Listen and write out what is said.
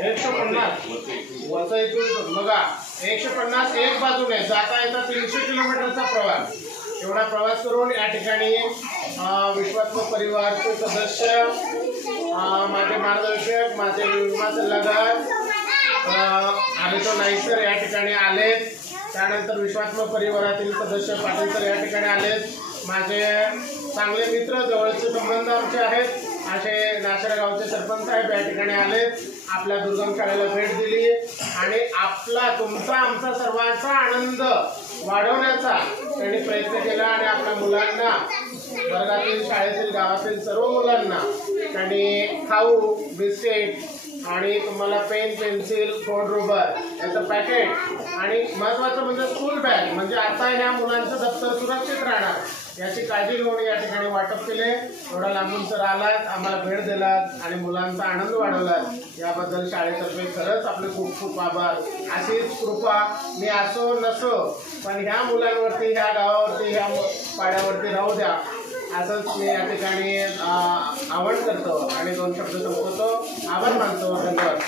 150 वसईतून बघा 150 एक बाजूने जाता येता 300 किलोमीटरचा प्रवास, एवढा प्रवास करून या ठिकाणी विश्वात्मक परिवारचे सदस्य, माझे मार्गदर्शक, माझे विमा सल्लागार आदित्य नाईक सर या ठिकाणी आलेत. त्यानंतर विश्वात्मक परिवारातील सदस्य पाटील सर या ठिकाणी आलेत. माझे चांगले मित्र, जवळचे संबंध आमचे आहेत असे नाशरा गावचे सरपंच साहेब या ठिकाणी आलेत. आपल्या दुर्गम शाळेला भेट दिली आणि आपला, तुमचा, आमचा सर्वांचा आनंद वाढवण्याचा त्यांनी प्रयत्न केला आणि आपल्या मुलांना, वर्गातील, शाळेतील, गावातील सर्व मुलांना त्यांनी खाऊ, बिस्किट आणि तुम्हाला पेन, पेन्सिल, फोन रबर याचं पॅकेट आणि महत्त्वाचं म्हणजे स्कूल बॅग, म्हणजे आता ह्या मुलांचं दप्तर सुरक्षित राहणार याची काळजी घेऊन या ठिकाणी वाटप केले. एवढा लांबून सर आलात, आम्हाला भेट दिलात आणि मुलांचा आनंद वाढवलात याबद्दल शाळेतर्फे खरंच आपले खूप खूप आभार. अशीच कृपा मी असो नसो पण ह्या मुलांवरती, ह्या गावावरती, ह्या पाड्यावरती राहू द्या असंच मी या ठिकाणी आवाहन करतो आणि 2 शब्द संपवतो. आभार मानतो. धन्यवाद.